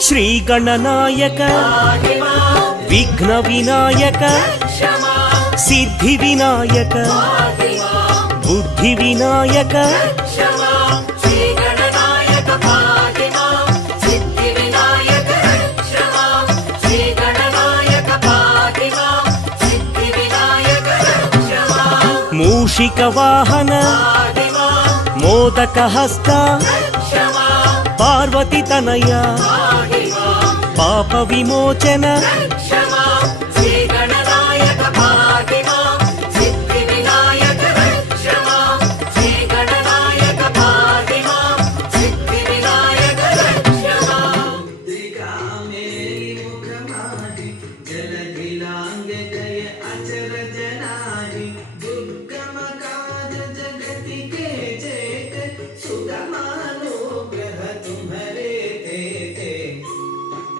శ్రీ గణనాయక విఘ్న వినాయక సిద్ధి వినాయక బుద్ధి వినాయక మూషిక వాహన మోదక హస్త పార్వతి తనయ పాప విమోచన